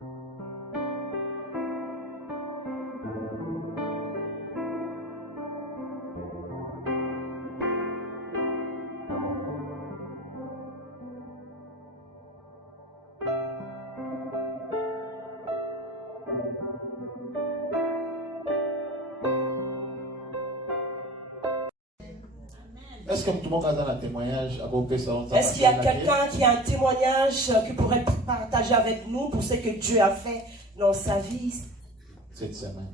Est-ce que tout le monde a un témoignage? Est-ce qu'il y a quelqu'un qui a un témoignage qui pourrait partager avec nous pour ce que Dieu a fait dans sa vie cette semaine?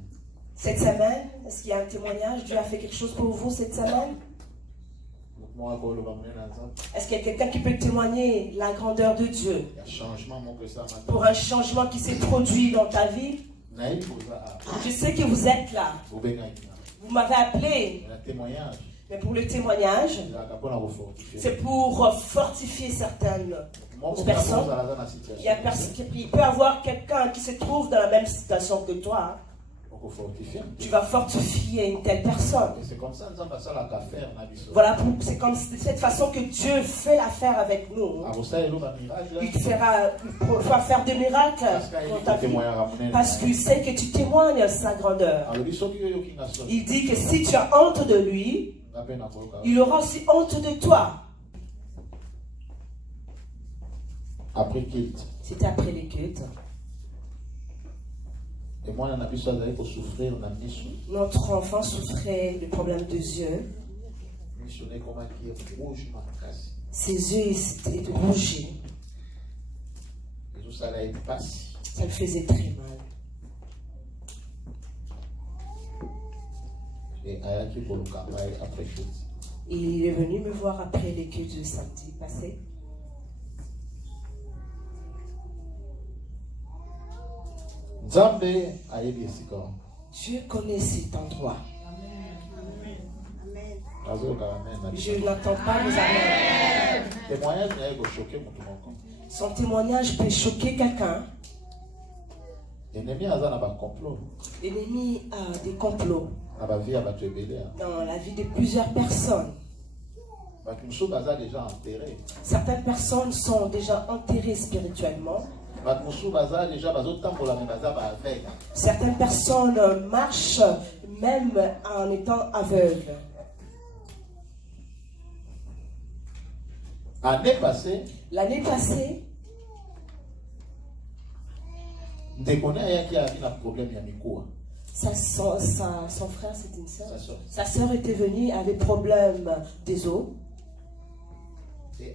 Cette semaine, est-ce qu'il y a un témoignage? Dieu a fait quelque chose pour vous cette semaine? Est-ce qu'il y a quelqu'un qui peut témoigner la grandeur de Dieu pour un changement qui s'est produit dans ta vie? Je sais que vous êtes là. Vous m'avez appelé. Mais pour le témoignage, c'est pour fortifier certaines personnes. Il peut y avoir quelqu'un qui se trouve dans la même situation que toi. Tu vas fortifier une telle personne. Voilà, c'est comme de cette façon que Dieu fait l'affaire avec nous. Il va faire des miracles dans ta vie parce qu'il sait que tu témoignes sa grandeur. Il dit que si tu as honte de lui, il aura aussi honte de toi. C'était après les cultes. Notre enfant souffrait de problèmes de yeux. Ses yeux étaient rougis. Ça le faisait très mal. Et il est venu me voir après les cultes de samedi passé. Dieu connaît cet endroit. Je n'entends pas vos amens. Son témoignage peut choquer quelqu'un. L'ennemi a des complots dans la vie de plusieurs personnes. Certaines personnes sont déjà enterrées spirituellement. Certaines personnes marchent même en étant aveugles. L'année passée, son frère, c'était une sœur. Sa sœur était venue avec problème des os. Et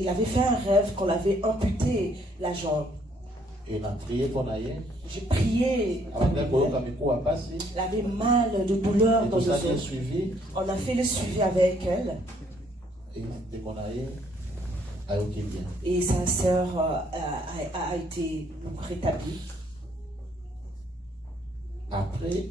il avait fait un rêve qu'on avait amputé la jambe. J'ai prié. Elle avait mal de douleur dans le os. On a fait le suivi avec elle. Et sa sœur a été rétablie. Après,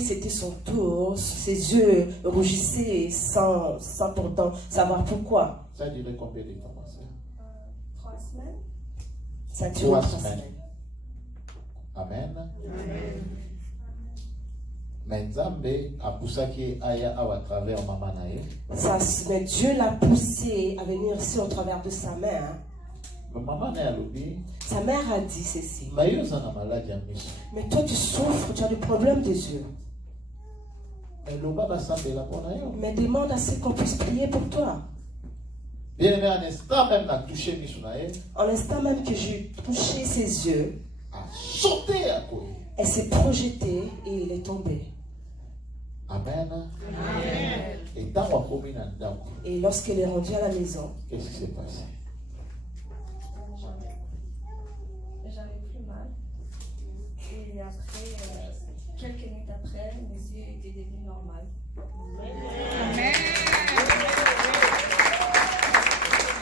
c'était son tour. Ses yeux rougissaient sans pourtant savoir pourquoi. Ça a duré combien de temps? 3 semaines. Ça a duré 3 semaines. Amen. Mais Dieu l'a poussé à venir ici au travers de sa mère. Sa mère a dit ceci. Mais toi tu souffres, tu as des problèmes des yeux. Mais demande à ce qu'on puisse prier pour toi. En l'instant même que j'ai touché ses yeux, elle s'est projetée et il est tombé. Amen. Et lorsqu'elle est rendue à la maison, qu'est-ce qui s'est passé? J'avais plus mal. Et après, quelques minutes après, mes yeux étaient devenus normaux. Amen.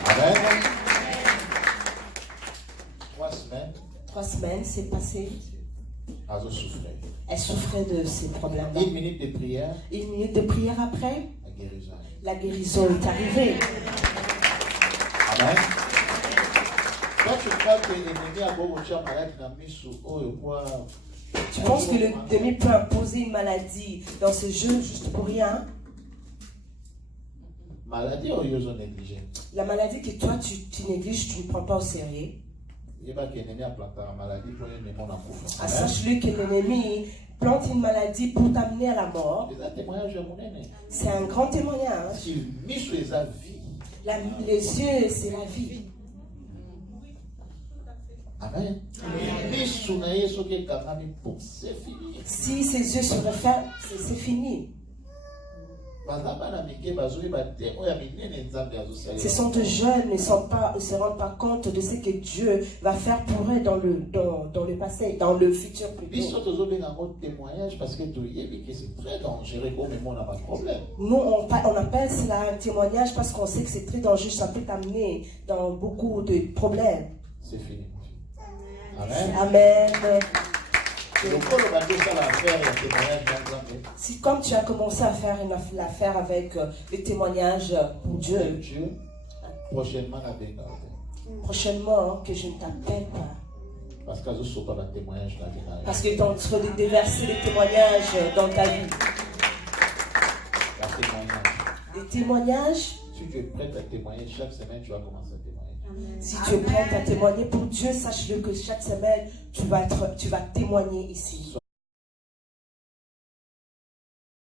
Amen. 3 semaines, c'est passé. Elle souffrait de ces problèmes. 1 minute de prière. 1 minute de prière après, la guérison est arrivée. Amen. Toi, tu crois que l'ennemi a beau malade dans tu penses que le demi peut imposer une maladie dans ce jeu juste pour rien? Maladie ou ils ont négligé? La maladie que toi tu négliges, tu ne prends pas au sérieux. Sache-le que l'ennemi plante une maladie pour t'amener à la mort. C'est un grand témoignage. Les yeux, c'est la vie. Amen. Si ses yeux se referment, c'est fini. Ce sont de jeunes ne se rendent pas compte de ce que Dieu va faire pour eux dans le passé, dans le futur plutôt. Nous, on appelle cela un témoignage parce qu'on sait que c'est très dangereux, ça peut t'amener dans beaucoup de problèmes. C'est fini. Amen. Amen. Si comme tu as commencé à faire l'affaire avec les témoignages pour Dieu, prochainement que je ne t'appelle pas. Parce que tu es en train de déverser des témoignages dans ta vie. Des témoignages. Si tu es prête à témoigner chaque semaine, tu vas commencer à témoigner. Si tu es prête à témoigner pour Dieu, sache-le que chaque semaine, tu vas témoigner ici.